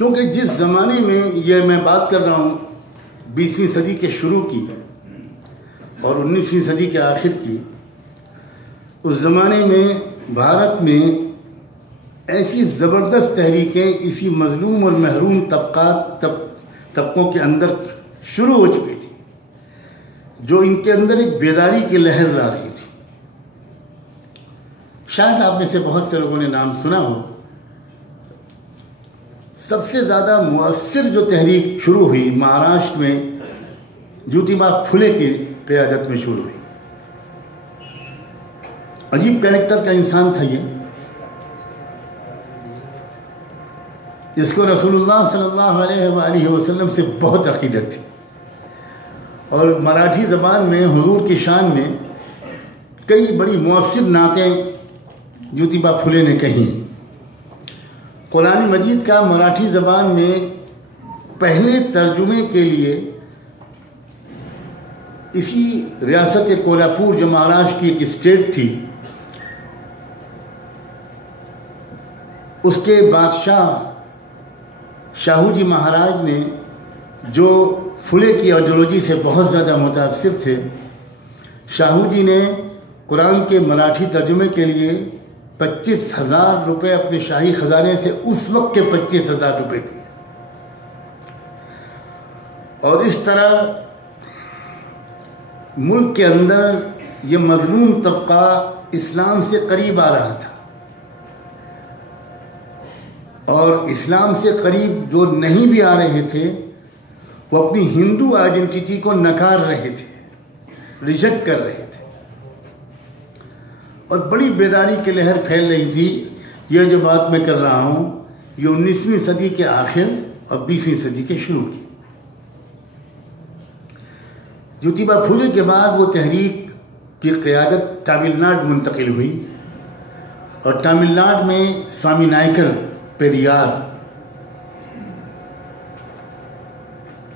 क्योंकि जिस ज़माने में ये मैं बात कर रहा हूँ 20वीं सदी के शुरू की और 19वीं सदी के आखिर की, उस ज़माने में भारत में ऐसी ज़बरदस्त तहरीकें इसी मज़लूम और महरूम तबकों के अंदर शुरू हो चुकी थी, जो इनके अंदर एक बेदारी की लहर ला रही थी। शायद आप में से बहुत से लोगों ने नाम सुना हो। सबसे ज़्यादा मुअस्सिर जो तहरीक शुरू हुई महाराष्ट्र में ज्योतिबा फुले की क़यादत में शुरू हुई। अजीब कैरेक्टर का इंसान था ये, जिसको रसूलुल्लाह सल्लल्लाहु अलैहि वसल्लम से बहुत अक़ीदत थी और मराठी ज़बान में हुजूर की शान में कई बड़ी मुअस्सिर नातें ज्योतिबा फुले ने कही। कुरान मजीद का मराठी ज़बान में पहले तर्जुमे के लिए इसी रियासत कोल्हापुर, जो महाराष्ट्र की एक स्टेट थी, उसके बादशाह शाहूजी महाराज ने, जो फुले की आइडियोलॉजी से बहुत ज़्यादा मुतासिर थे, शाहूजी ने कुरान के मराठी तर्जुमे के लिए 25,000 रुपये अपने शाही ख़जाने से उस वक्त के 25,000 रुपये दिए। और इस तरह मुल्क के अंदर ये मज़लूम तबका इस्लाम से करीब आ रहा था और इस्लाम से करीब जो नहीं भी आ रहे थे वो अपनी हिंदू आइडेंटिटी को नकार रहे थे, रिजेक्ट कर रहे थे और बड़ी बेदारी की लहर फैल रही थी। यह जो बात मैं कर रहा हूँ ये 19वीं सदी के आखिर और 20वीं सदी के शुरू की। ज्योतिबा फुले के बाद वो तहरीक की क़यादत तमिलनाडु मुंतकिल हुई और तमिलनाडु में स्वामी नायकर पेरियार,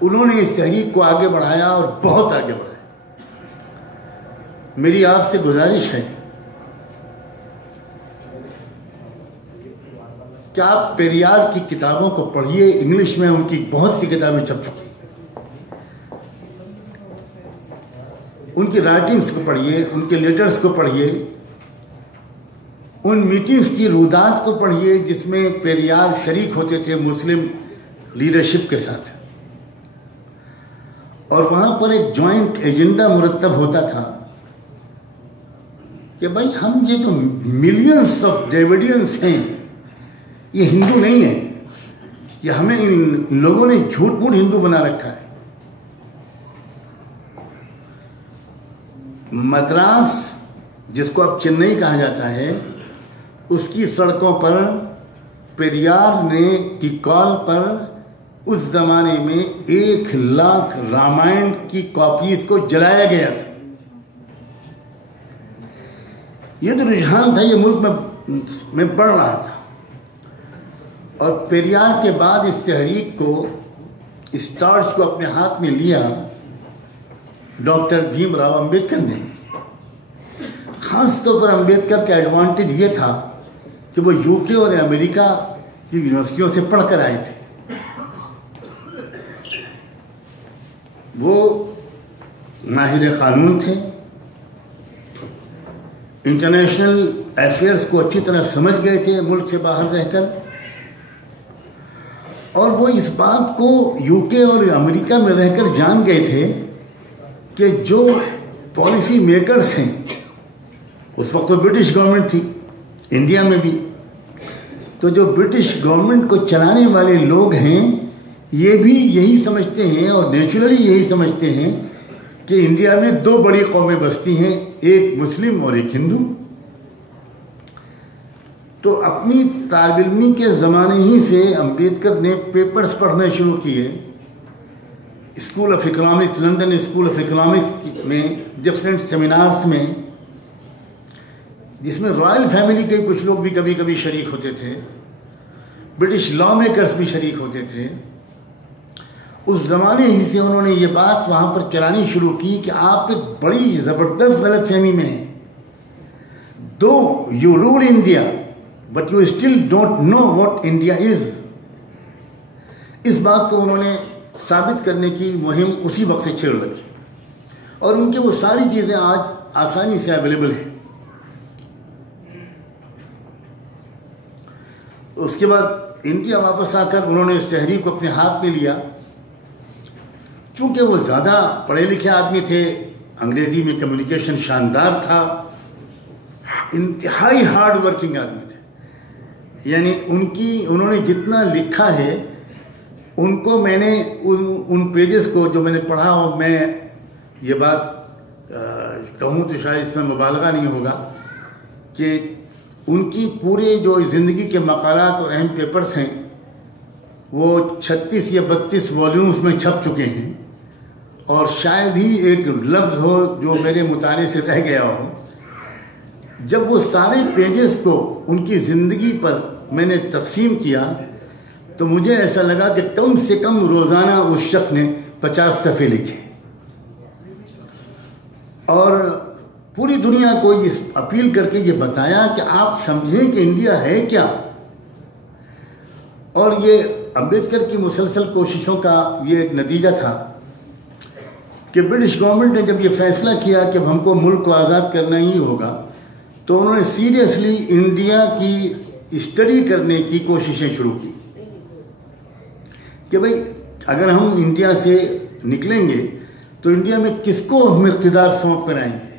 उन्होंने इस तहरीक को आगे बढ़ाया और बहुत आगे बढ़ाया। मेरी आपसे गुजारिश है कि आप पेरियार की किताबों को पढ़िए। इंग्लिश में उनकी बहुत सी किताबें छप चुकी, उनकी राइटिंग्स को पढ़िए, उनके लेटर्स को पढ़िए, उन मीटिंग्स की रुदात को पढ़िए जिसमें पेरियार शरीक होते थे मुस्लिम लीडरशिप के साथ, और वहाँ पर एक जॉइंट एजेंडा मुरतब होता था कि भाई हम ये तो मिलियंस ऑफ डेविडियंस हैं, ये हिंदू नहीं है, ये हमें इन लोगों ने झूठ मूठ हिंदू बना रखा है। मद्रास, जिसको अब चेन्नई कहा जाता है, उसकी सड़कों पर पेरियार ने की कॉल पर उस जमाने में 1 लाख रामायण की कॉपीज को जलाया गया था। ये तो रुझान था, ये मुल्क में बढ़ रहा था। और पेरियार के बाद इस तहरीक को, इस टॉर्च को अपने हाथ में लिया डॉक्टर भीमराव अंबेडकर ने। खास तौर पर अंबेडकर का एडवांटेज ये था कि वो यूके और अमेरिका की यूनिवर्सिटियों से पढ़कर आए थे। वो माहिर कानून थे, इंटरनेशनल अफेयर्स को अच्छी तरह समझ गए थे मुल्क से बाहर रहकर, और वो इस बात को यूके और अमेरिका में रहकर जान गए थे कि जो पॉलिसी मेकर्स हैं, उस वक्त तो ब्रिटिश गवर्नमेंट थी, इंडिया में भी, तो जो ब्रिटिश गवर्नमेंट को चलाने वाले लोग हैं ये भी यही समझते हैं और नेचुरली यही समझते हैं कि इंडिया में 2 बड़ी कौमें बसती हैं, एक मुस्लिम और एक हिंदू। तो अपनी तालिब इल्मी के ज़माने ही से अंबेडकर ने पेपर्स पढ़ने शुरू किए school of economics, London school of economics में, डिफरेंट सेमिनार्स में, जिसमें रॉयल फैमिली के कुछ लोग भी कभी कभी शरीक होते थे, ब्रिटिश लॉ मेकर्स भी शरीक होते थे। उस ज़माने ही से उन्होंने ये बात वहाँ पर चलानी शुरू की कि आप एक बड़ी ज़बरदस्त गलतफहमी में हैं। दो you rule India but you still don't know what India is. इस बात को उन्होंने साबित करने की मुहिम उसी वक्त से छेड़ रखी और उनकी वो सारी चीज़ें आज आसानी से अवेलेबल हैं। उसके बाद इंडिया वापस आकर उन्होंने इस तहरीक को अपने हाथ में लिया। चूँकि वो ज़्यादा पढ़े लिखे आदमी थे, अंग्रेज़ी में कम्युनिकेशन शानदार था, इंतहाई हार्ड वर्किंग आदमी थे। यानी उन्होंने जितना लिखा है, उनको मैंने उन पेजेस को जो मैंने पढ़ा, और मैं ये बात कहूँ तो शायद इसमें मुबालगा नहीं होगा कि उनकी पूरे जो ज़िंदगी के मकालात और अहम पेपर्स हैं वो 36 या 32 वॉल्यूम्स में छप चुके हैं, और शायद ही एक लफ्ज़ हो जो मेरे मुताले से रह गया हो। जब वो सारे पेजेस को उनकी ज़िंदगी पर मैंने तकसीम किया तो मुझे ऐसा लगा कि कम से कम रोज़ाना उस शख्स ने 50 सफ़े लिखे और पूरी दुनिया को इस अपील करके ये बताया कि आप समझें कि इंडिया है क्या। और ये अम्बेडकर की मुसलसल कोशिशों का ये एक नतीजा था कि ब्रिटिश गवर्नमेंट ने जब ये फैसला किया कि हमको मुल्क को आज़ाद करना ही होगा, तो उन्होंने सीरियसली इंडिया की स्टडी करने की कोशिशें शुरू की कि भाई अगर हम इंडिया से निकलेंगे तो इंडिया में किसको हम इक़्तिदार सौंप कर आएंगे।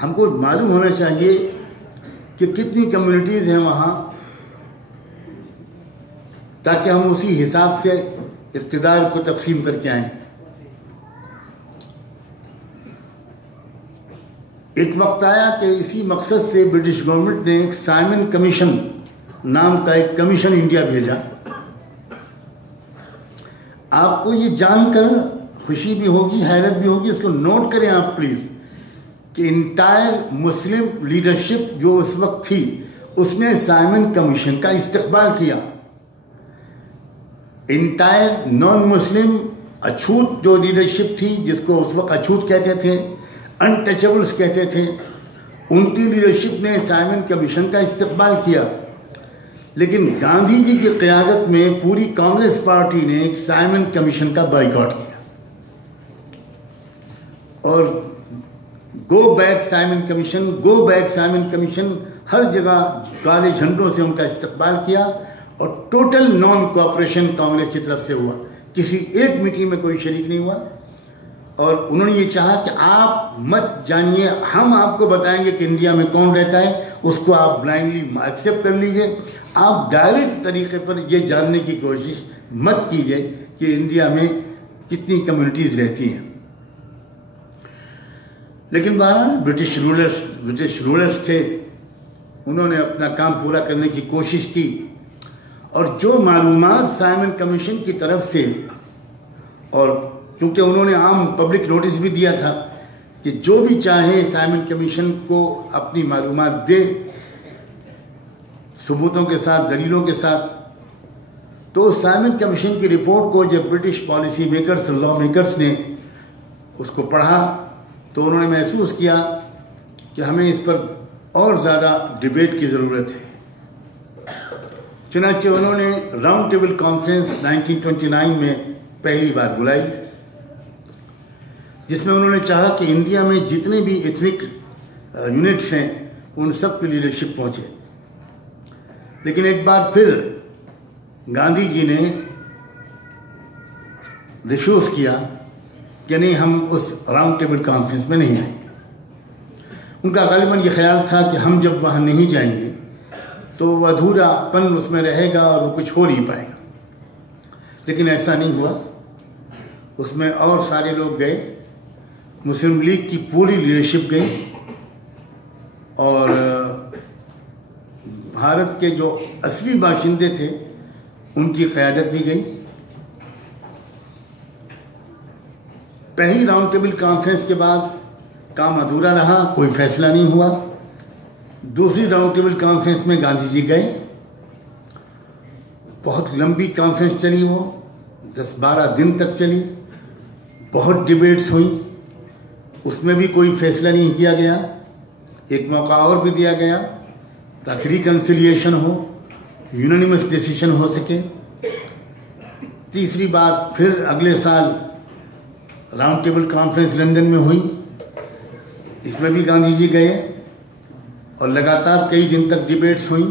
हमको मालूम होना चाहिए कि कितनी कम्युनिटीज़ हैं वहाँ, ताकि हम उसी हिसाब से इक़्तिदार को तकसीम करके आएँ। एक वक्त आया कि इसी मकसद से ब्रिटिश गवर्नमेंट ने एक साइमन कमीशन नाम का एक कमीशन इंडिया भेजा। आपको ये जानकर खुशी भी होगी, हैरत भी होगी, इसको नोट करें आप प्लीज़, कि इंटायर मुस्लिम लीडरशिप जो उस वक्त थी उसने साइमन कमीशन का इस्तकबाल किया। इंटायर नॉन मुस्लिम अछूत जो लीडरशिप थी, जिसको उस वक्त अछूत कहते थे, अनटचेबल्स कहते थे, उनकी लीडरशिप ने साइमन कमीशन का इस्तकबाल किया। लेकिन गांधी जी की क़यादत में पूरी कांग्रेस पार्टी ने एक साइमन कमीशन का बाइकआउट किया और go back Simon commission, go back Simon commission, हर जगह काले झंडों से उनका इस्तकबाल किया और टोटल नॉन कोऑपरेशन कांग्रेस की तरफ से हुआ। किसी एक मीटिंग में कोई शरीक नहीं हुआ और उन्होंने ये चाहा कि आप मत जानिए, हम आपको बताएंगे कि इंडिया में कौन रहता है, उसको आप ब्लाइंडली एक्सेप्ट कर लीजिए। आप डायरेक्ट तरीके पर ये जानने की कोशिश मत कीजिए कि इंडिया में कितनी कम्युनिटीज़ रहती हैं। लेकिन बहरहाल ब्रिटिश रूलर्स थे, उन्होंने अपना काम पूरा करने की कोशिश की और जो मालूमात साइमन कमीशन की तरफ से, और चूँकि उन्होंने आम पब्लिक नोटिस भी दिया था कि जो भी चाहे साइमन कमीशन को अपनी मालूमात दे सबूतों के साथ, दलीलों के साथ, तो साइमन कमीशन की रिपोर्ट को जब British policy makers, law makers ने उसको पढ़ा तो उन्होंने महसूस किया कि हमें इस पर और ज़्यादा डिबेट की ज़रूरत है। चुनांचे उन्होंने राउंड टेबल कॉन्फ्रेंस 1929 में पहली बार बुलाई, जिसमें उन्होंने चाहा कि इंडिया में जितने भी एथनिक यूनिट्स हैं उन सब की लीडरशिप पहुँचे। लेकिन एक बार फिर गांधी जी ने रिफ्यूज़ किया कि नहीं, हम उस राउंड टेबल कॉन्फ्रेंस में नहीं आएंगे। उनका गालिबन ये ख्याल था कि हम जब वहाँ नहीं जाएंगे तो वह अधूरापन उसमें रहेगा और वो कुछ हो नहीं पाएगा। लेकिन ऐसा नहीं हुआ, उसमें और सारे लोग गए, मुस्लिम लीग की पूरी लीडरशिप गई और भारत के जो असली बाशिंदे थे उनकी क़यादत भी गई। पहली राउंड टेबल कॉन्फ्रेंस के बाद काम अधूरा रहा, कोई फैसला नहीं हुआ। दूसरी राउंड टेबल कॉन्फ्रेंस में गांधी जी गए, बहुत लंबी कॉन्फ्रेंस चली, वो 10-12 दिन तक चली, बहुत डिबेट्स हुई, उसमें भी कोई फैसला नहीं किया गया। एक मौका और भी दिया गया ताकि रिकन्सिलिएशन हो, यूनानिमस डिसीजन हो सके, तीसरी बार फिर अगले साल राउंड टेबल कॉन्फ्रेंस लंदन में हुई, इसमें भी गांधी जी गए और लगातार कई दिन तक डिबेट्स हुई।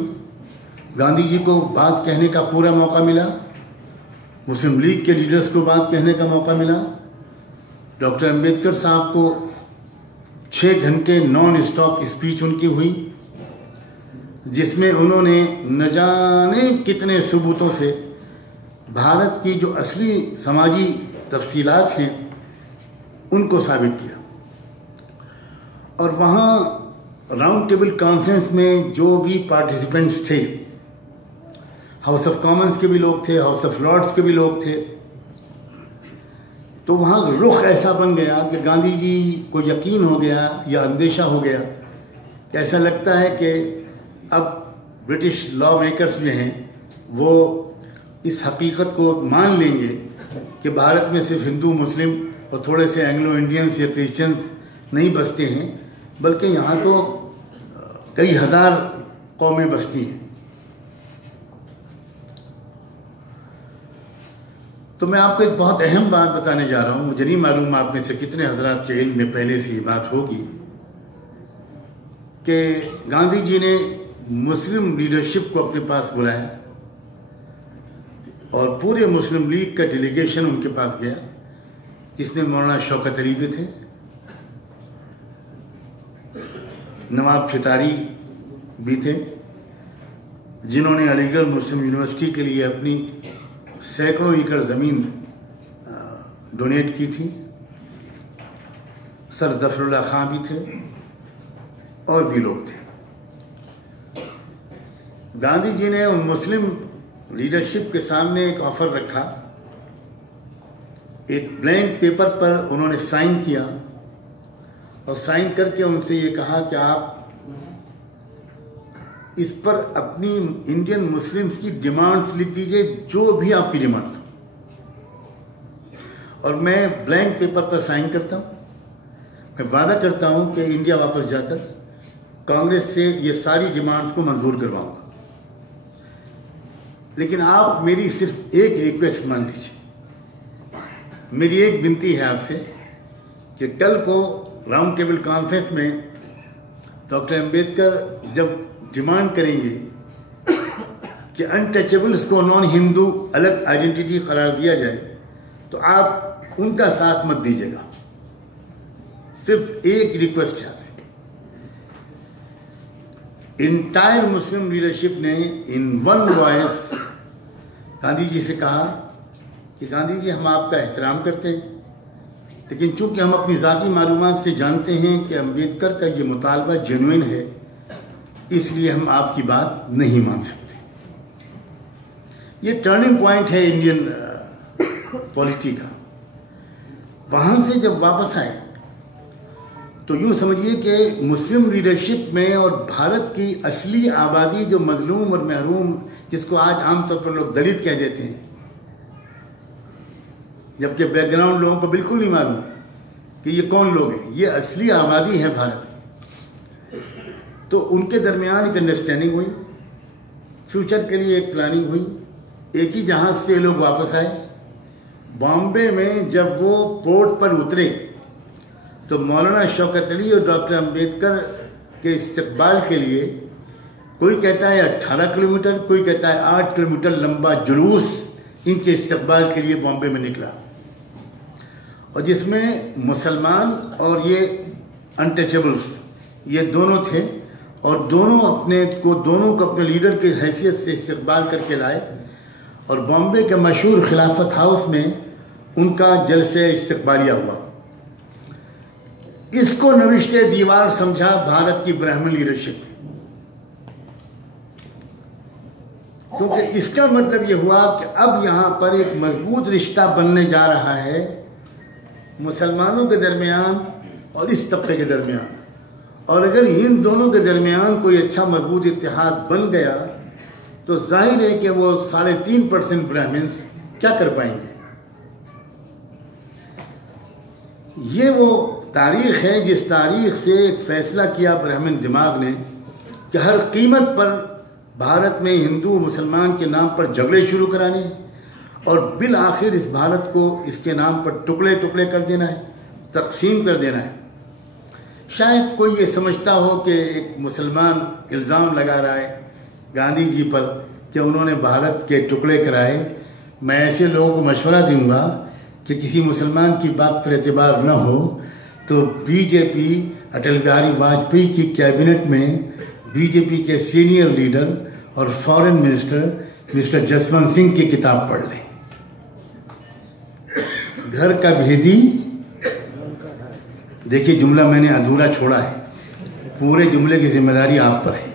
गांधी जी को बात कहने का पूरा मौका मिला, मुस्लिम लीग के लीडर्स को बात कहने का मौका मिला। डॉक्टर अंबेडकर साहब को 6 घंटे नॉन स्टॉप स्पीच उनकी हुई, जिसमें उन्होंने न जाने कितने सबूतों से भारत की जो असली समाजी तफसीलात हैं उनको साबित किया। और वहाँ राउंड टेबल कॉन्फ्रेंस में जो भी पार्टिसिपेंट्स थे, हाउस ऑफ कॉमन्स के भी लोग थे, हाउस ऑफ लॉर्ड्स के भी लोग थे, तो वहाँ रुख ऐसा बन गया कि गांधी जी को यकीन हो गया या अंदेशा हो गया कि ऐसा लगता है कि अब ब्रिटिश लॉ मेकर्स जो हैं वो इस हकीकत को मान लेंगे कि भारत में सिर्फ हिंदू, मुस्लिम और थोड़े से एंग्लो इंडियंस या क्रिश्चियंस नहीं बसते हैं, बल्कि यहाँ तो कई हज़ार कौमें बसती हैं। तो मैं आपको एक बहुत अहम बात बताने जा रहा हूँ। मुझे नहीं मालूम आप में से कितने हजरात के इल्म में पहले से ये बात होगी कि गांधी जी ने मुस्लिम लीडरशिप को अपने पास बुलाया और पूरे मुस्लिम लीग का डेलीगेशन उनके पास गया, जिसमें मौलाना शौकत अली भी थे, नवाब छितारी भी थे, जिन्होंने अलीगढ़ मुस्लिम यूनिवर्सिटी के लिए अपनी सैकड़ों एकड़ ज़मीन डोनेट की थी। सर ज़फ़रुल्लाह खां भी थे और भी लोग थे। गांधी जी ने उन मुस्लिम लीडरशिप के सामने एक ऑफ़र रखा। एक ब्लैंक पेपर पर उन्होंने साइन किया और साइन करके उनसे ये कहा कि आप इस पर अपनी इंडियन मुस्लिम्स की डिमांड्स लिख दीजिए, जो भी आपकी डिमांड्स, और मैं ब्लैंक पेपर पर साइन करता हूँ। मैं वादा करता हूँ कि इंडिया वापस जाकर कांग्रेस से ये सारी डिमांड्स को मंजूर करवाऊंगा, लेकिन आप मेरी सिर्फ एक रिक्वेस्ट मान लीजिए। मेरी एक विनती है आपसे कि कल को राउंड टेबल कॉन्फ्रेंस में डॉक्टर अंबेडकर जब डिमांड करेंगे कि अनटचेबल्स को नॉन हिंदू अलग आइडेंटिटी करार दिया जाए, तो आप उनका साथ मत दीजिएगा। सिर्फ एक रिक्वेस्ट है आपसे। इंटायर मुस्लिम लीडरशिप ने in one voice Gandhi ji से कहा कि गांधी जी, हम आपका एहतराम करते हैं, लेकिन चूंकि हम अपनी ज़ाती मालूमात से जानते हैं कि अंबेडकर का ये मुतालबा जेन्युइन है, इसलिए हम आपकी बात नहीं मान सकते। ये टर्निंग पॉइंट है इंडियन पॉलिटी का। वहाँ से जब वापस आए तो यूँ समझिए कि मुस्लिम लीडरशिप में और भारत की असली आबादी जो मजलूम और महरूम, जिसको आज आमतौर पर लोग दलित कह देते हैं, जबकि बैकग्राउंड लोगों को बिल्कुल नहीं मालूम कि ये कौन लोग हैं, ये असली आबादी है भारत की। तो उनके दरमियान एक अंडरस्टैंडिंग हुई, फ्यूचर के लिए एक प्लानिंग हुई। एक ही जहाज़ से लोग वापस आए। बॉम्बे में जब वो पोर्ट पर उतरे तो मौलाना शौकत अली और डॉक्टर अंबेडकर के इस्तकबाल के लिए कोई कहता है 18 किलोमीटर, कोई कहता है 8 किलोमीटर लंबा जुलूस इनके इस्तकबाल के लिए बॉम्बे में निकला, और जिसमें मुसलमान और ये अनटचेबल्स ये दोनों थे, और दोनों को अपने लीडर की हैसियत से इस्तकबाल करके लाए, और बॉम्बे के मशहूर खिलाफत हाउस में उनका जलसे इस्तकबालिया हुआ। इसको नविश्ते दीवार समझा भारत की ब्राह्मण लीडरशिप ने, क्योंकि इसका मतलब ये हुआ कि अब यहाँ पर एक मजबूत रिश्ता बनने जा रहा है मुसलमानों के दरमियान और इस तबके के दरमियान, और अगर इन दोनों के दरमियान कोई अच्छा मजबूत इत्तेहाद बन गया तो जाहिर है कि वो 3.5% ब्राह्मण्स क्या कर पाएंगे। ये वो तारीख है जिस तारीख से एक फैसला किया ब्राह्मण दिमाग ने कि हर कीमत पर भारत में हिंदू मुसलमान के नाम पर झगड़े शुरू कराने, और बिल आखिर इस भारत को इसके नाम पर टुकड़े टुकड़े कर देना है, तकसीम कर देना है। शायद कोई ये समझता हो कि एक मुसलमान इल्ज़ाम लगा रहा है गांधी जी पर कि उन्होंने भारत के टुकड़े कराए। मैं ऐसे लोगों को मशवरा दूंगा कि किसी मुसलमान की बात पर एतबार न हो तो बीजेपी अटल बिहारी वाजपेयी की कैबिनेट में बीजेपी के सीनियर लीडर और foreign minister mister Jaswant Singh की किताब पढ़ लें। घर का भेदी, देखिए जुमला मैंने अधूरा छोड़ा है, पूरे जुमले की जिम्मेदारी आप पर है।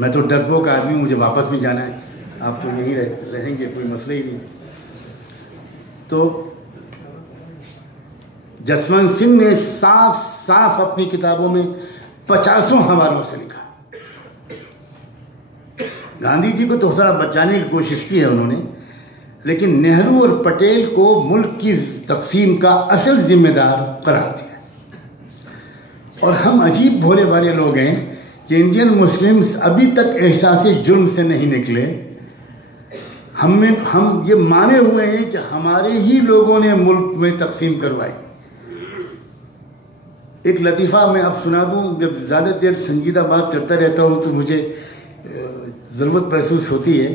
मैं तो डरपोक आदमी, मुझे वापस भी जाना है, आप तो यहीं रहेंगे, कोई मसला ही नहीं। तो जसवंत सिंह ने साफ साफ अपनी किताबों में 50 हवालों से लिखा। गांधी जी को तो सारा बचाने की कोशिश की है उन्होंने, लेकिन नेहरू और पटेल को मुल्क की तकसीम का असल जिम्मेदार करार दिया। और हम अजीब भोले भाले लोग हैं कि इंडियन मुस्लिम्स अभी तक एहसास जुर्म से नहीं निकले। हम ये माने हुए हैं कि हमारे ही लोगों ने मुल्क में तकसीम करवाई। एक लतीफ़ा मैं अब सुना दूं, जब ज़्यादा देर संजीदा बात करता रहता हूँ तो मुझे ज़रूरत महसूस होती है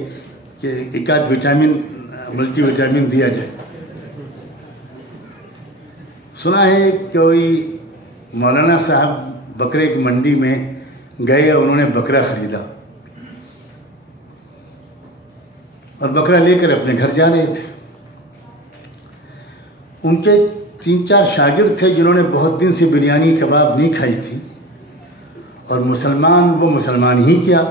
कि एक आध विटामिन मल्टीविटामिन दिया जाए। सुना है कोई मौलाना साहब बकरे की मंडी में गए और उन्होंने बकरा खरीदा और बकरा लेकर अपने घर जा रहे थे। उनके 3-4 शागिर्द थे जिन्होंने बहुत दिन से बिरयानी कबाब नहीं खाई थी, और वो मुसलमान ही क्या,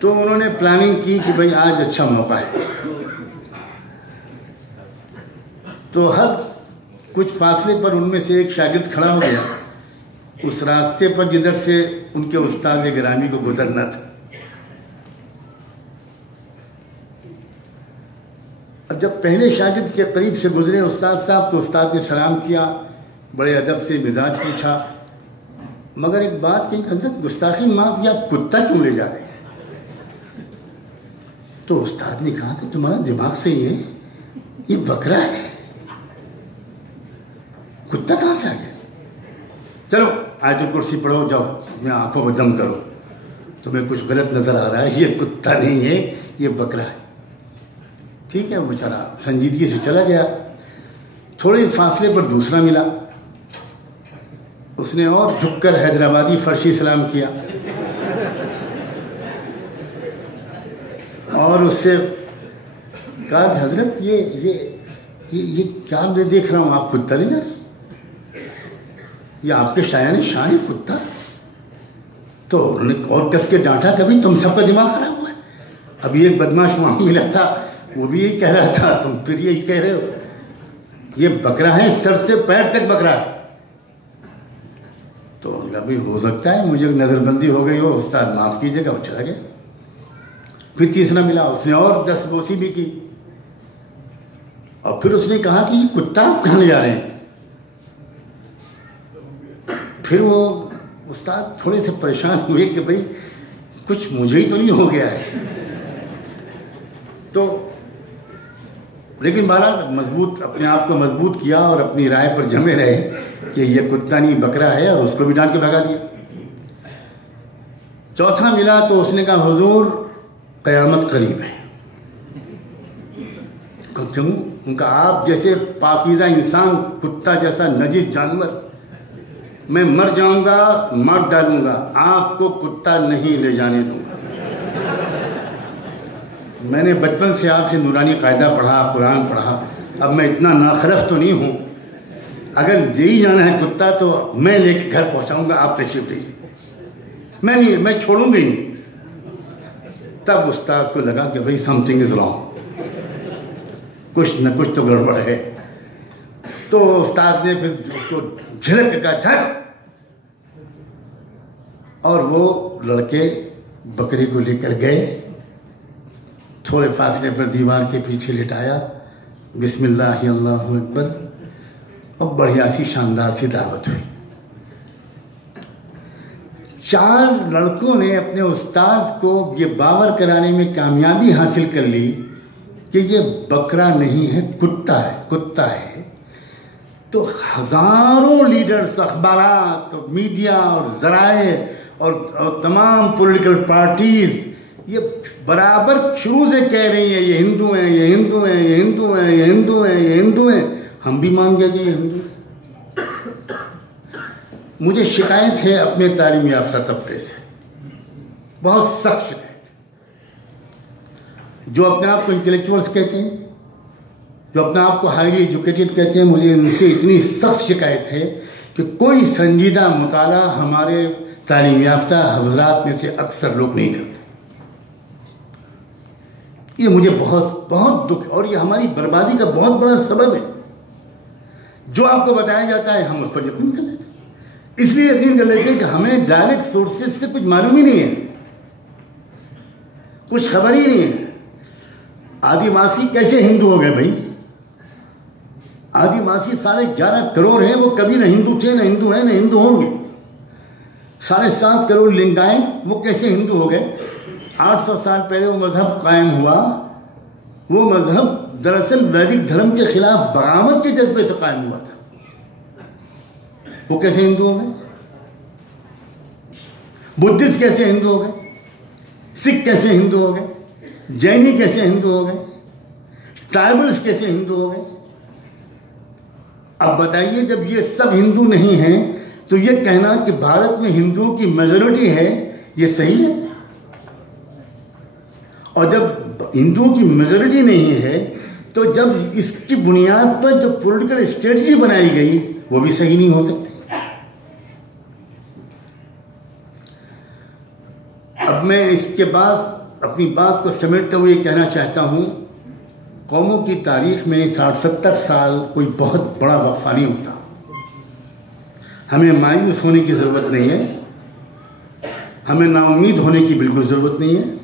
तो उन्होंने प्लानिंग की कि भाई आज अच्छा मौका है। तो हर कुछ फासले पर उनमें से एक शागिर्द खड़ा हो गया उस रास्ते पर जिधर से उनके उस्ताद गिरामी को गुजरना था। अब जब पहले शागिर्द के करीब से गुजरे उस्ताद साहब, तो उस्ताद ने सलाम किया, बड़े अदब से मिजाज पूछा, मगर एक बात कही, हजरत गुस्ताखी माफ, या कुत्ता क्यों ले जा रहे हैं? तो उस्ताद ने कहा कि तुम्हारा दिमाग सही है, ये बकरा है, कुत्ता कहाँ से आ गया? चलो आयतुल कुर्सी पढ़ो, जाओ अपने आंखों में दम करो, तुम्हें कुछ गलत नजर आ रहा है, ये कुत्ता नहीं है, ये बकरा है। ठीक है, बेचारा संजीदगी से चला गया। थोड़े फासले पर दूसरा मिला, उसने और झुककर हैदराबादी फर्शी सलाम किया और उससे कहा, हजरत ये क्या मैं देख रहा हूँ, आप कुत्ता ले जा रहे, ये आपके शायाने शान है कुत्ता? तो और कस के डांटा, कभी तुम सबका दिमाग खराब हुआ है। अभी एक बदमाश वहां मिला था, वो भी यही कह रहा था, तुम फिर यही कह रहे हो, ये बकरा है, सर से पैर तक बकरा है। तो उनका भी हो सकता है मुझे नज़रबंदी हो गई हो, उस्ताद माफ़ कीजिएगा, वो चला गया। फिर तीसरा मिला, उसने और 10 बोसी भी की, और फिर उसने कहा कि ये कुत्ता आप कहाँ ले जा रहे हैं? फिर वो उस्ताद थोड़े से परेशान हुए कि भाई कुछ मुझे ही तो नहीं हो गया है। तो लेकिन बहरहाल मजबूत, अपने आप को मजबूत किया और अपनी राय पर जमे रहे कि ये कुत्ता नहीं बकरा है, और उसको भी डांट के भगा दिया। चौथा मिला तो उसने कहा, हुजूर क़यामत करीब है। क्यों? उनका आप जैसे पाकीज़ा इंसान कुत्ता जैसा नजीस जानवर, मैं मर जाऊंगा, मार डालूंगा, आपको कुत्ता नहीं ले जाने दूंगा। मैंने बचपन से आपसे नूरानी कायदा पढ़ा, कुरान पढ़ा, अब मैं इतना नाखरफ तो नहीं हूँ, अगर यही जाना है कुत्ता तो मैं लेके घर पहुँचाऊँगा, आप तशरीफ लीजिए, मैं छोड़ूंगा ही नहीं। तब उस्ताद को लगा कि भाई समथिंग इज रॉन्ग, कुछ न कुछ तो गड़बड़ है। तो उस्ताद ने फिर उसको झिलक का धक, और वो लड़के बकरी को लेकर गए, थोड़े फासले पर दीवार के पीछे लिटाया, बिस्मिल्लाह अल्लाहु अकबर, और बढ़िया सी शानदार सी दावत हुई। 4 लड़कों ने अपने उस्ताद को ये बावर कराने में कामयाबी हासिल कर ली कि ये बकरा नहीं है, कुत्ता है, कुत्ता है। तो हजारों लीडर्स, अखबारात, तो मीडिया और ज़राए और तमाम पॉलिटिकल पार्टीज ये बराबर शुरू से कह रही हैं ये हिंदू हैं, ये हिंदू हैं, ये हिंदू हैं, ये हिंदू हैं, ये हिंदू हैं। हम भी मान गए कि ये हिंदू। मुझे शिकायत है अपने तालीम याफ्ता तबके से, बहुत सख्त शिकायत, जो अपने आप को इंटेलेक्चुअल्स कहते हैं, जो अपने आप को हाईली एजुकेटेड कहते हैं। मुझे उनसे इतनी सख्त शिकायत है कि कोई संजीदा मुताला हमारे तालीम याफ्ता हज़रात में से अक्सर लोग नहीं करते। ये मुझे बहुत बहुत दुख, और ये हमारी बर्बादी का बहुत बड़ा सबब है। जो आपको बताया जाता है हम उस पर यकीन कर लेते हैं। इसलिए यकीन कर लेते हैं कि हमें डायरेक्ट सोर्सेज से कुछ मालूम ही नहीं है, कुछ खबर ही नहीं है। आदिवासी कैसे हिंदू हो गए भाई? आदिवासी 11.5 करोड़ हैं, वो कभी न हिंदू थे, न हिंदू हैं, न हिंदू होंगे। 7.5 करोड़ लिंगायत, वो कैसे हिंदू हो गए? 800 साल पहले वो मजहब कायम हुआ। वो मजहब दरअसल वैदिक धर्म के खिलाफ बगावत के जज्बे से कायम हुआ था। वो कैसे हिंदू हो गए? बुद्धिस्ट कैसे हिंदू हो गए? सिख कैसे हिंदू हो गए? जैनी कैसे हिंदू हो गए? ट्राइबल्स कैसे हिंदू हो गए? अब बताइए, जब ये सब हिंदू नहीं हैं तो ये कहना कि भारत में हिंदुओं की मेजॉरिटी है, ये सही है? और जब हिंदुओं की मेजॉरिटी नहीं है तो जब इसकी बुनियाद पर जो पॉलिटिकल स्ट्रेटजी बनाई गई वो भी सही नहीं हो सकती। अब मैं इसके बाद अपनी बात को समेटते हुए कहना चाहता हूं, कौमों की तारीख में 60-70 साल कोई बहुत बड़ा वक्फा नहीं होता। हमें मायूस होने की ज़रूरत नहीं है, हमें नाउम्मीद होने की बिल्कुल ज़रूरत नहीं है।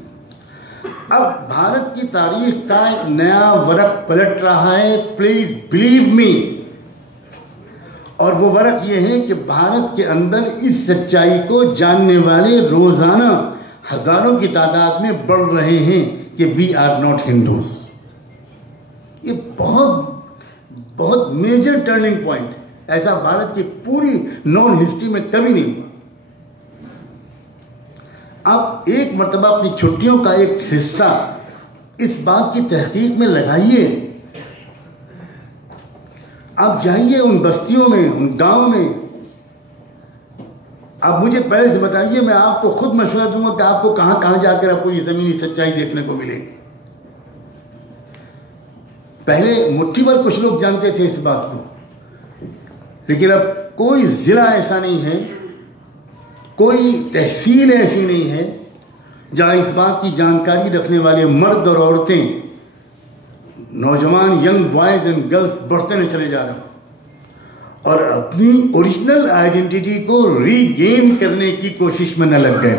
अब भारत की तारीख का एक नया वरक पलट रहा है, प्लीज बिलीव मी। और वो वरक ये है कि भारत के अंदर इस सच्चाई को जानने वाले रोजाना हजारों की तादाद में बढ़ रहे हैं कि वी आर नॉट हिंदूज। ये बहुत बहुत मेजर टर्निंग पॉइंट है, ऐसा भारत की पूरी नॉन हिस्ट्री में कभी नहीं हुआ। आप एक मर्तबा अपनी छुट्टियों का एक हिस्सा इस बात की तहकीक में लगाइए। आप जाइए उन बस्तियों में, उन गांव में। आप मुझे पहले से बताइए, मैं आपको खुद मशवरा दूंगा कि आपको कहां कहां जाकर आपको ये ज़मीनी सच्चाई देखने को मिलेगी। पहले मुट्ठी भर कुछ लोग जानते थे इस बात को, लेकिन अब कोई जिला ऐसा नहीं है, कोई तहसील ऐसी नहीं है जहां इस बात की जानकारी रखने वाले मर्द और औरतें, नौजवान यंग बॉयज एंड गर्ल्स बढ़ते न चले जा रहे हैं और अपनी ओरिजिनल आइडेंटिटी को रीगेन करने की कोशिश में न लग गए।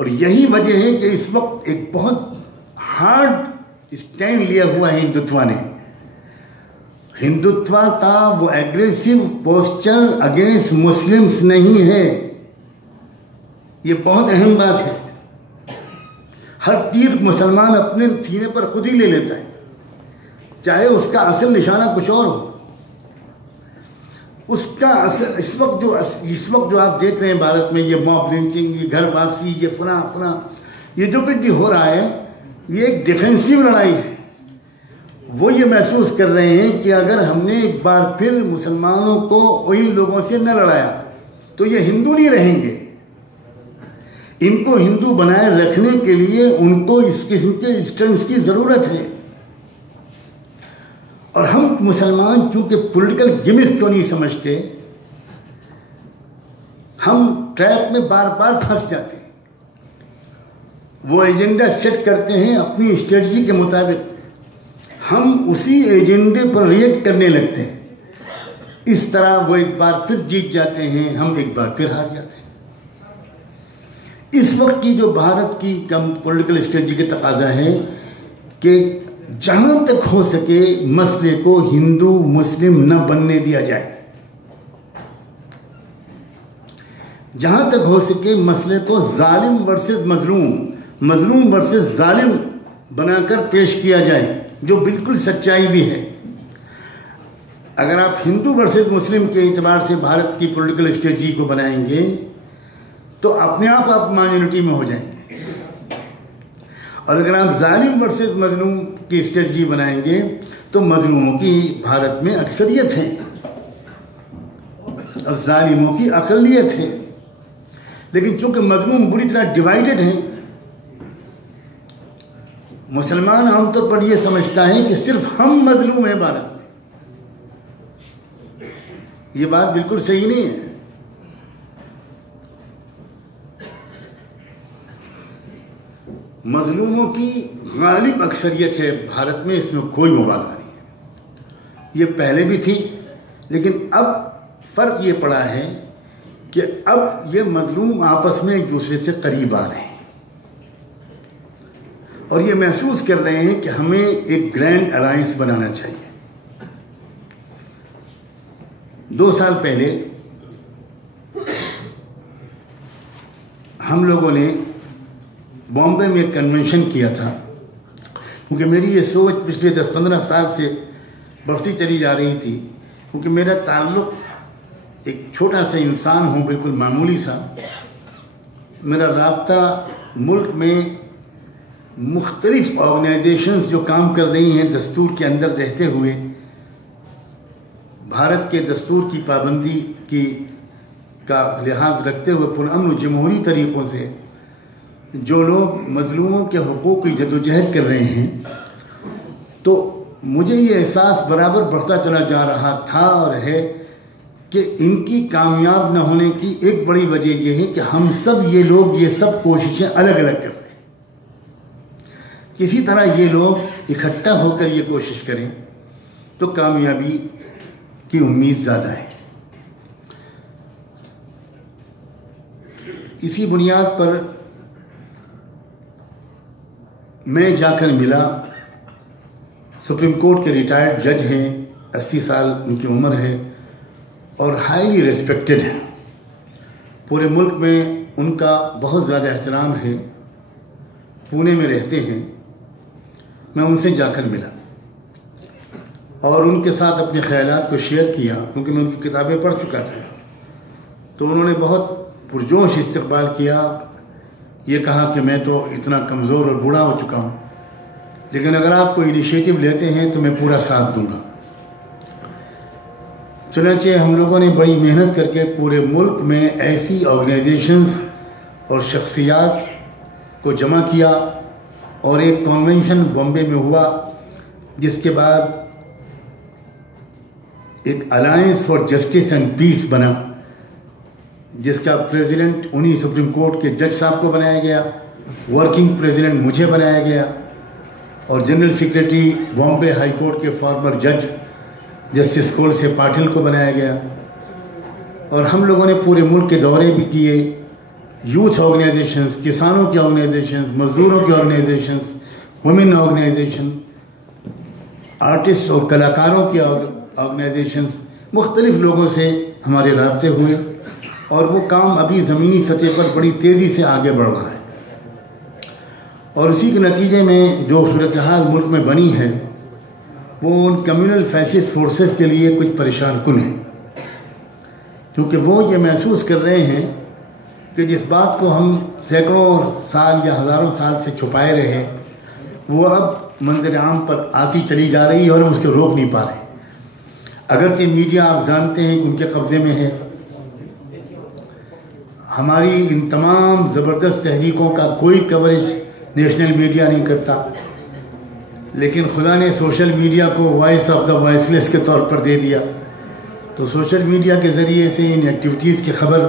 और यही वजह है कि इस वक्त एक बहुत हार्ड स्टैंड लिया हुआ है हिंदुत्व ने। हिंदुत्व का वो एग्रेसिव पोस्चर अगेंस्ट मुस्लिम्स नहीं है, ये बहुत अहम बात है। हर तीर मुसलमान अपने सीने पर खुद ही ले लेता है, चाहे उसका असल निशाना कुछ और हो। उसका असल इस वक्त जो आप देख रहे हैं भारत में, ये मॉब लिंचिंग, ये घर वापसी, ये फला ये जो कुछ भी हो रहा है, ये एक डिफेंसिव लड़ाई है। वो ये महसूस कर रहे हैं कि अगर हमने एक बार फिर मुसलमानों को इन लोगों से न लड़ाया तो ये हिंदू नहीं रहेंगे। इनको हिंदू बनाए रखने के लिए उनको इस किस्म के स्ट्रेंथ की ज़रूरत है। और हम मुसलमान चूंकि पॉलिटिकल गिमिक को नहीं समझते, हम ट्रैप में बार बार फंस जाते हैं। वो एजेंडा सेट करते हैं अपनी स्ट्रेटजी के मुताबिक, हम उसी एजेंडे पर रिएक्ट करने लगते हैं। इस तरह वो एक बार फिर जीत जाते हैं, हम एक बार फिर हार जाते हैं। इस वक्त की जो भारत की कम पॉलिटिकल स्ट्रेटजी के तकाजा है कि जहां तक हो सके मसले को हिंदू मुस्लिम न बनने दिया जाए। जहाँ तक हो सके मसले को जालिम वर्सेस मजलूम, मजलूम वर्सेस जालिम बनाकर पेश किया जाए, जो बिल्कुल सच्चाई भी है। अगर आप हिंदू वर्सेस मुस्लिम के एतबार से भारत की पॉलिटिकल स्ट्रेटजी को बनाएंगे तो अपने आप माइनॉरिटी में हो जाएंगे, और अगर आप जालिम वर्सेस मजलूम की स्ट्रेटजी बनाएंगे तो मजलूमों की भारत में अक्सरियत है और जालिमों की अक़लियत है। लेकिन चूंकि मजलूम बुरी तरह डिवाइडेड हैं, मुसलमान आमतौर पर यह समझता है कि सिर्फ हम मजलूम हैं भारत में। ये बात बिल्कुल सही नहीं है। मजलूमों की गालिब अक्सरियत है भारत में, इसमें कोई मुबालगा नहीं है। ये पहले भी थी, लेकिन अब फर्क ये पड़ा है कि अब ये मजलूम आपस में एक दूसरे से करीब आ रहे हैं और ये महसूस कर रहे हैं कि हमें एक ग्रैंड अलायंस बनाना चाहिए। 2 साल पहले हम लोगों ने बॉम्बे में एक कन्वेंशन किया था, क्योंकि मेरी ये सोच पिछले 10-15 साल से बढ़ती चली जा रही थी, क्योंकि मेरा ताल्लुक़ एक छोटा सा इंसान हूँ, बिल्कुल मामूली सा। मेरा राब्ता मुल्क में मुख्तलिफ ऑर्गेनाइजेशंस जो काम कर रही हैं दस्तूर के अंदर रहते हुए, भारत के दस्तूर की पाबंदी का लिहाज रखते हुए पुरअमन जमहूरी तरीक़ों से जो लोग मजलूमों के हुकूक़ की जदोजहद कर रहे हैं, तो मुझे ये एहसास बराबर बढ़ता चला जा रहा था और है कि इनकी कामयाब न होने की एक बड़ी वजह यह है कि हम सब ये लोग ये सब कोशिशें अलग अलग कर रहे हैं। किसी तरह ये लोग इकट्ठा होकर ये कोशिश करें तो कामयाबी की उम्मीद ज़्यादा है। इसी बुनियाद पर मैं जाकर मिला, सुप्रीम कोर्ट के रिटायर्ड जज हैं, 80 साल उनकी उम्र है और हाईली रिस्पेक्टेड हैं। पूरे मुल्क में उनका बहुत ज़्यादा एहतराम है। पुणे में रहते हैं। मैं उनसे जाकर मिला और उनके साथ अपने ख़यालात को शेयर किया, क्योंकि मैं उनकी किताबें पढ़ चुका था। तो उन्होंने बहुत पुरजोश इस्तकबाल किया। ये कहा कि मैं तो इतना कमज़ोर और बूढ़ा हो चुका हूँ, लेकिन अगर आप कोई इनिशिएटिव लेते हैं तो मैं पूरा साथ दूंगा। चुनांचे हम लोगों ने बड़ी मेहनत करके पूरे मुल्क में ऐसी ऑर्गेनाइजेशंस और शख्सियात को जमा किया और एक कन्वेंशन बॉम्बे में हुआ, जिसके बाद एक alliance for justice and peace बना, जिसका प्रेसिडेंट उन्हीं सुप्रीम कोर्ट के जज साहब को बनाया गया, वर्किंग प्रेसिडेंट मुझे बनाया गया और general secretary Bombay high court के फॉर्मर जज जस्टिस कोलसे पाटिल को बनाया गया। और हम लोगों ने पूरे मुल्क के दौरे भी किए, यूथ ऑर्गेनाइजेशंस, किसानों की ऑर्गेनाइजेशंस, मजदूरों की ऑर्गेनाइजेशंस, वुमेन ऑर्गेनाइजेशन, आर्टिस्ट और कलाकारों की ऑर्गेनाइजेशंस, मुख्तलिफ लोगों से हमारे राब्ते हुए और वो काम अभी ज़मीनी सतह पर बड़ी तेज़ी से आगे बढ़ रहा है। और उसी के नतीजे में जो सूरत हाल मुल्क में बनी है वो उन कम्युनल फैसिस्ट फोर्सेस के लिए कुछ परेशान कुन है, क्योंकि वो ये महसूस कर रहे हैं कि जिस बात को हम सैकड़ों साल या हज़ारों साल से छुपाए रहे वो अब मंजर आम पर आती चली जा रही है और हम उसको रोक नहीं पा रहे। अगरचे मीडिया आप जानते हैं कि उनके कब्ज़े में है। हमारी इन तमाम ज़बरदस्त तहरीकों का कोई कवरेज नेशनल मीडिया नहीं करता, लेकिन खुदा ने सोशल मीडिया को वॉइस ऑफ द वॉइसलेस के तौर पर दे दिया। तो सोशल मीडिया के ज़रिए से इन एक्टिविटीज़ की खबर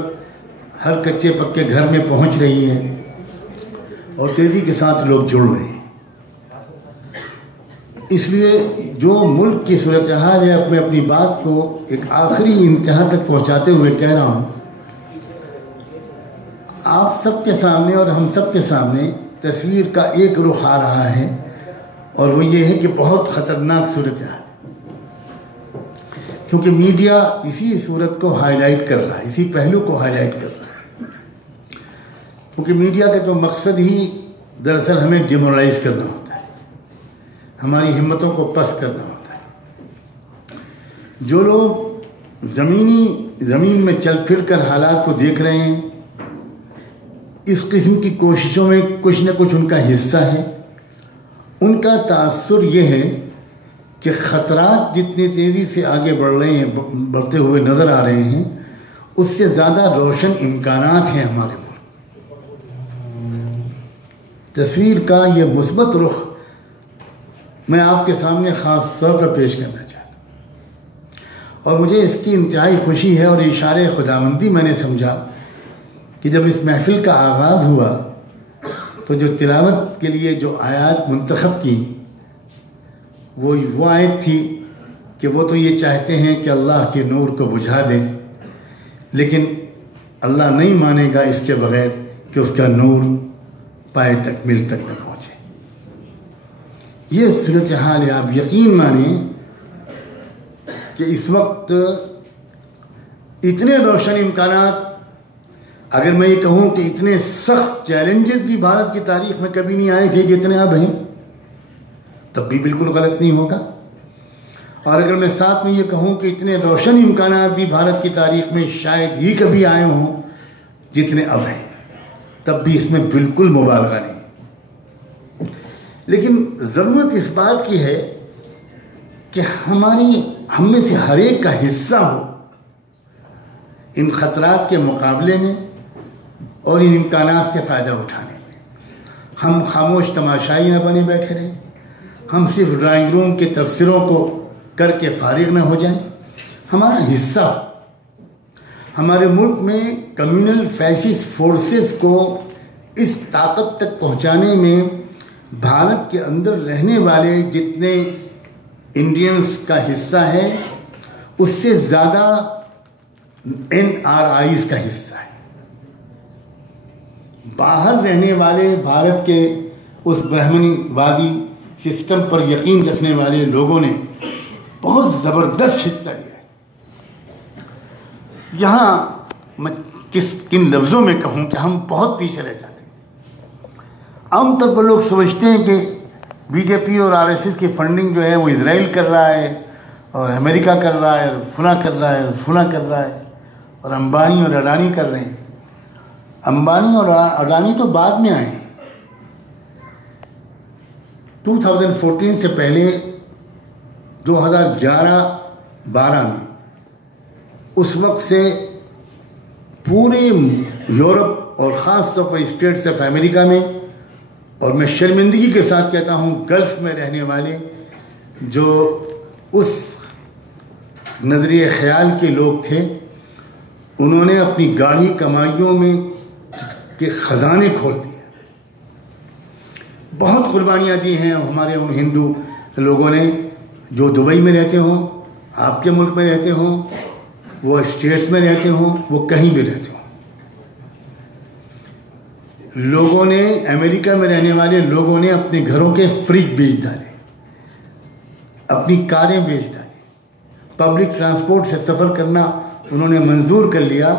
हर कच्चे पक्के घर में पहुंच रही है और तेज़ी के साथ लोग जुड़ रहे हैं। इसलिए जो मुल्क की सूरत हाल है, मैं अपनी बात को एक आखिरी इंतहा तक पहुंचाते हुए कह रहा हूँ, आप सबके सामने और हम सब के सामने तस्वीर का एक रुख आ रहा है और वो ये है कि बहुत ख़तरनाक सूरत है, क्योंकि मीडिया इसी सूरत को हाईलाइट कर रहा है, इसी पहलू को हाईलाइट कर रहा है। क्योंकि मीडिया का तो मकसद ही दरअसल हमें डिमोरलाइज करना होता है, हमारी हिम्मतों को पस्त करना होता है। जो लोग ज़मीन में चल फिर कर हालात को देख रहे हैं, इस किस्म की कोशिशों में कुछ न कुछ उनका हिस्सा है। उनका तासुर यह है कि ख़तरात जितनी तेज़ी से आगे बढ़ते हुए नज़र आ रहे हैं, उससे ज़्यादा रोशन इम्कानात हैं हमारे मुल्क। तस्वीर का ये मुस्बत रुख मैं आपके सामने ख़ास तौर पर पेश करना चाहता हूँ, और मुझे इसकी इंतहाई खुशी है और इशारे खुदाबंदी मैंने समझा कि जब इस महफ़िल का आगाज़ हुआ तो जो तिलावत के लिए जो आयत मुंतखब की वो आयत थी कि वो तो ये चाहते हैं कि अल्लाह के नूर को बुझा दें, लेकिन अल्लाह नहीं मानेगा इसके बगैर कि उसका नूर पाए तकमील तक न पहुँचे। ये सूरत हाल है। आप यकीन माने कि इस वक्त इतने रोशन इम्कानात, अगर मैं ये कहूँ कि इतने सख्त चैलेंजेस भी भारत की तारीख में कभी नहीं आए थे जितने अब हैं, तब भी बिल्कुल गलत नहीं होगा। और अगर मैं साथ में ये कहूँ कि इतने रोशन इम्कानात भी भारत की तारीख में शायद ही कभी आए हों जितने अब हैं, तब भी इसमें बिल्कुल मुबालगा नहीं। लेकिन ज़रूरत इस बात की है कि हम में से हर एक का हिस्सा हो इन ख़तरात के मुकाबले में और इन इम्कानात से फ़ायदा उठाने में। हम खामोश तमाशाई न बने बैठे रहें, हम सिर्फ ड्राइंग रूम के तफसीरों को करके फारिग न हो जाएं। हमारा हिस्सा हमारे मुल्क में कम्युनल फैसिस्ट फोर्सेस को इस ताकत तक पहुंचाने में भारत के अंदर रहने वाले जितने इंडियंस का हिस्सा है, उससे ज़्यादा NRIs का हिस्सा है। बाहर रहने वाले भारत के उस ब्राह्मणवादी सिस्टम पर यकीन रखने वाले लोगों ने बहुत ज़बरदस्त हिस्सा लिया है। यहाँ मैं किन लफ्ज़ों में कहूँ कि हम बहुत पीछे रह जाते हैं। आमतौर पर लोग समझते हैं कि बीजेपी और RSS की फंडिंग जो है वो इजराइल कर रहा है और अमेरिका कर रहा है और फुला कर रहा है और फुला कर रहा है और अंबानी और अडानी कर रहे हैं। अंबानी और अडानी तो बाद में आए। 2014 से पहले 2011-12 में उस वक्त से पूरे यूरोप और ख़ास तौर पर स्टेट्स ऑफ अमेरिका में, और मैं शर्मिंदगी के साथ कहता हूँ गल्फ़ में रहने वाले जो उस नज़रिए ख़याल के लोग थे, उन्होंने अपनी गाढ़ी कमाइयों में के ख़जाने खोल दिए। बहुत कुर्बानियाँ दी हैं हमारे उन हिंदू लोगों ने जो दुबई में रहते हों, आपके मुल्क में रहते हों, वो स्टेट्स में रहते हों, वो कहीं भी रहते हों। लोगों ने, अमेरिका में रहने वाले लोगों ने अपने घरों के फ्रिज बेच डाले, अपनी कारें बेच डाली, पब्लिक ट्रांसपोर्ट से सफ़र करना उन्होंने मंजूर कर लिया,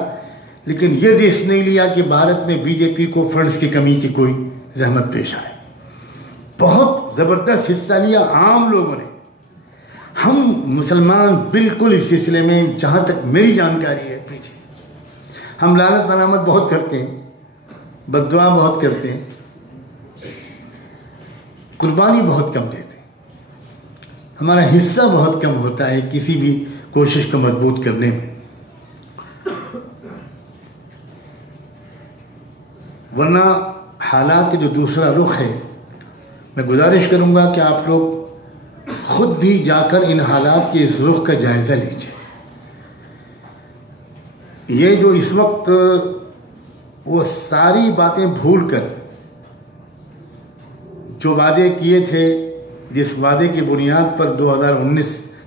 लेकिन ये रिस्क नहीं लिया कि भारत में बीजेपी को फंड्स की कमी की कोई जहमत पेश आए। बहुत ज़बरदस्त हिस्सा लिया आम लोगों ने। हम मुसलमान बिल्कुल इस सिलसिले में, जहाँ तक मेरी जानकारी है, पीछे। हम लानत बनामत बहुत करते हैं, बद्दुआ बहुत करते हैं, कुर्बानी बहुत कम देते हैं। हमारा हिस्सा बहुत कम होता है किसी भी कोशिश को मजबूत करने में। वरना हालात के जो दूसरा रुख है, मैं गुजारिश करूंगा कि आप लोग खुद भी जाकर इन हालात के इस रुख का जायज़ा लीजिए। ये जो इस वक्त वो सारी बातें भूलकर जो वादे किए थे, जिस वादे की बुनियाद पर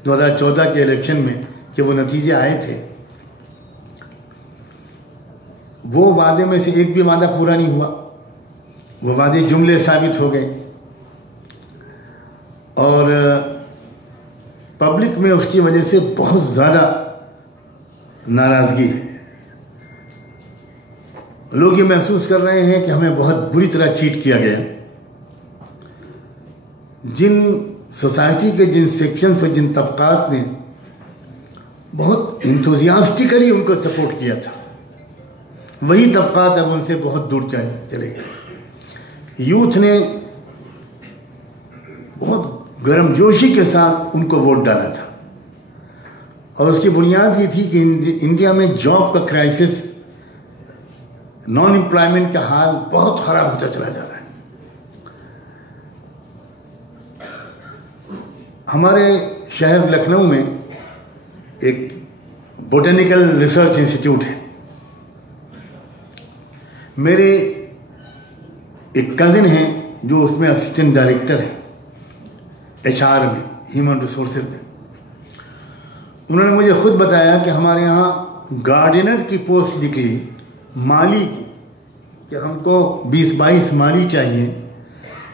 2014 के इलेक्शन में कि वो नतीजे आए थे, वो वादे में से एक भी वादा पूरा नहीं हुआ। वो वादे जुमले साबित हो गए और पब्लिक में उसकी वजह से बहुत ज़्यादा नाराज़गी है। लोग ये महसूस कर रहे हैं कि हमें बहुत बुरी तरह चीट किया गया। जिन सोसाइटी के जिन सेक्शंस और जिन तबकात ने बहुत इंथुजियास्टिकली उनको सपोर्ट किया था, वही तबकात अब उनसे बहुत दूर चले गए। यूथ ने बहुत गर्मजोशी के साथ उनको वोट डाला था और उसकी बुनियाद ये थी कि इंडिया में जॉब का क्राइसिस, नॉन एम्प्लॉयमेंट का हाल बहुत ख़राब होता चला जा रहा है। हमारे शहर लखनऊ में एक बोटेनिकल रिसर्च इंस्टीट्यूट है। मेरे एक कज़िन हैं जो उसमें असिस्टेंट डायरेक्टर हैं, HR में, ह्यूमन रिसोर्सेज में। उन्होंने मुझे खुद बताया कि हमारे यहाँ गार्डनर की पोस्ट निकली, माली की, कि हमको 20-22 माली चाहिए।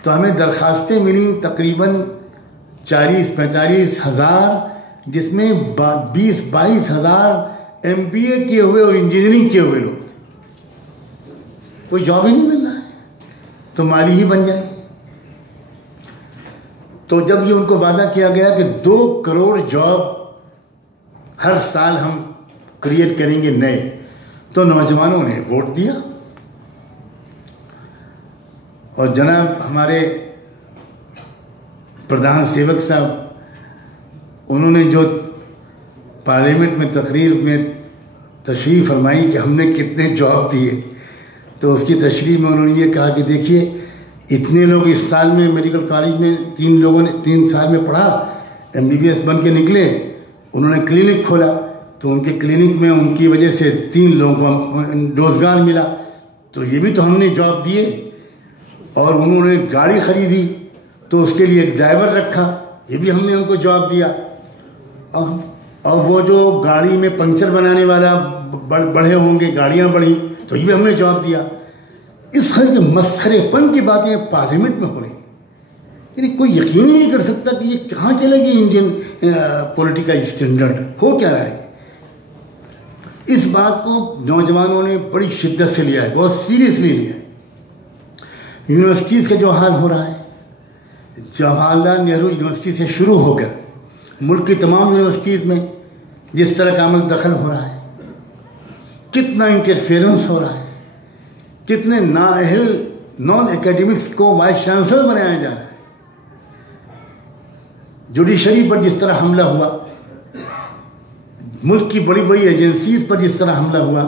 तो हमें दरखास्तें मिली तकरीबन 40-45 हज़ार, जिसमें 20-22 हज़ार MBA किए हुए और इंजीनियरिंग किए हुए लोग थे। कोई जॉब ही नहीं मिल रहा है, तो माली ही बन जाए। तो जब ये उनको वादा किया गया कि 2 करोड़ जॉब हर साल हम क्रिएट करेंगे नए, तो नौजवानों ने वोट दिया। और जनाब हमारे प्रधान सेवक साहब, उन्होंने जो पार्लियामेंट में तकरीर में तशरीफ़ फरमाई कि हमने कितने जॉब दिए, तो उसकी तशरीह में उन्होंने ये कहा कि देखिए, इतने लोग इस साल में मेडिकल कॉलेज में 3 साल में पढ़ा, MBBS बन के निकले, उन्होंने क्लिनिक खोला, तो उनके क्लिनिक में उनकी वजह से 3 लोगों को रोज़गार मिला। तो ये भी तो हमने जॉब दिए। और उन्होंने गाड़ी ख़रीदी, तो उसके लिए एक ड्राइवर रखा, ये भी हमने उनको जॉब दिया। और वो जो गाड़ी में पंक्चर बनाने वाला बढ़े होंगे, गाड़ियाँ बढ़ी, तो ये भी हमने जॉब दिया। इस तरह के मसखरेपन की बातें पार्लियामेंट में हो रही, यानी कोई यकीन ही नहीं कर सकता कि ये कहाँ चलेगी इंडियन पॉलिटिकल स्टैंडर्ड, हो क्या रहा है। इस बात को नौजवानों ने बड़ी शिद्दत से लिया है, बहुत सीरियसली लिया है। यूनिवर्सिटीज़ का जो हाल हो रहा है, जवाहरलाल नेहरू यूनिवर्सिटी से शुरू होकर मुल्क की तमाम यूनिवर्सिटीज़ में जिस तरह का अमल दखल हो रहा है, कितना इंटरफेरेंस हो रहा है, कितने नाअहल नॉन एकेडमिक्स को वाइस चांसलर बनाया जा रहा है, जुडिशरी पर जिस तरह हमला हुआ, मुल्क की बड़ी बड़ी एजेंसीज पर जिस तरह हमला हुआ,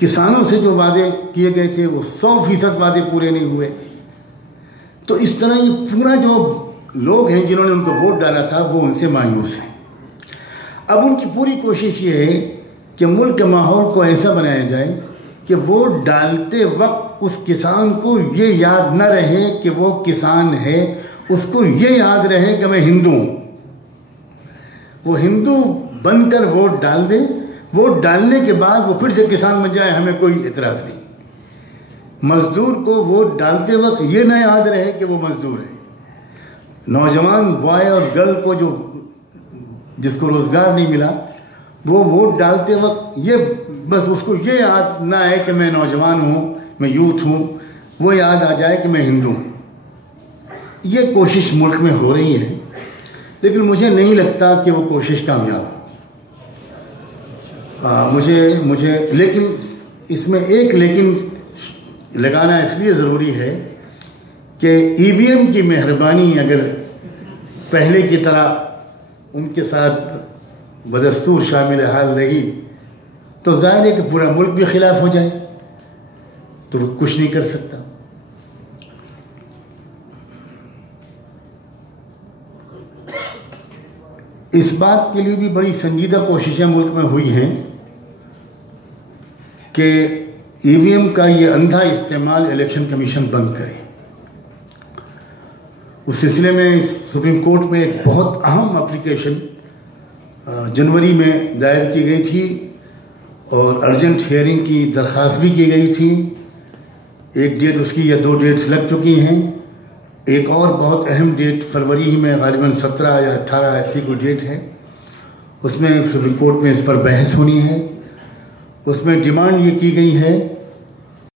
किसानों से जो वादे किए गए थे वो 100% वादे पूरे नहीं हुए। तो इस तरह ये पूरा जो लोग हैं जिन्होंने उनको वोट डाला था वो उनसे मायूस हैं। अब उनकी पूरी कोशिश ये है कि मुल्क के माहौल को ऐसा बनाया जाए कि वोट डालते वक्त उस किसान को ये याद न रहे कि वो किसान है, उसको ये याद रहे कि मैं हिंदू हूँ। वो हिंदू बनकर वोट डाल दे, वोट डालने के बाद वो फिर से किसान बन जाए, हमें कोई इतराज़ नहीं। मज़दूर को वोट डालते वक्त ये न याद रहे कि वो मज़दूर है। नौजवान बॉय और गर्ल को जो जिसको रोज़गार नहीं मिला, वो वोट डालते वक्त ये बस उसको ये याद ना आए कि मैं नौजवान हूँ, मैं यूथ हूँ, वो याद आ जाए कि मैं हिंदू हूँ। ये कोशिश मुल्क में हो रही है, लेकिन मुझे नहीं लगता कि वो कोशिश कामयाब हो। मुझे लेकिन इसमें एक लेकिन लगाना इसलिए ज़रूरी है कि EVM की मेहरबानी अगर पहले की तरह उनके साथ बदस्तूर शामिल हाल रही तो ज़ाहिर है कि पूरा मुल्क भी खिलाफ हो जाए, तो वो कुछ नहीं कर सकता। इस बात के लिए भी बड़ी संजीदा कोशिशें मुल्क में हुई हैं कि EVM का ये अंधा इस्तेमाल इलेक्शन कमीशन बंद करे। उस सिलसिले में सुप्रीम कोर्ट में एक बहुत अहम एप्लीकेशन जनवरी में दायर की गई थी और अर्जेंट हियरिंग की दरख्वास्त भी की गई थी। एक डेट उसकी या 2 डेट्स लग चुकी हैं। एक और बहुत अहम डेट फरवरी ही में गालिबन 17 या 18 ऐसी कोई डेट है, उसमें सुप्रीम कोर्ट में इस पर बहस होनी है। उसमें डिमांड ये की गई है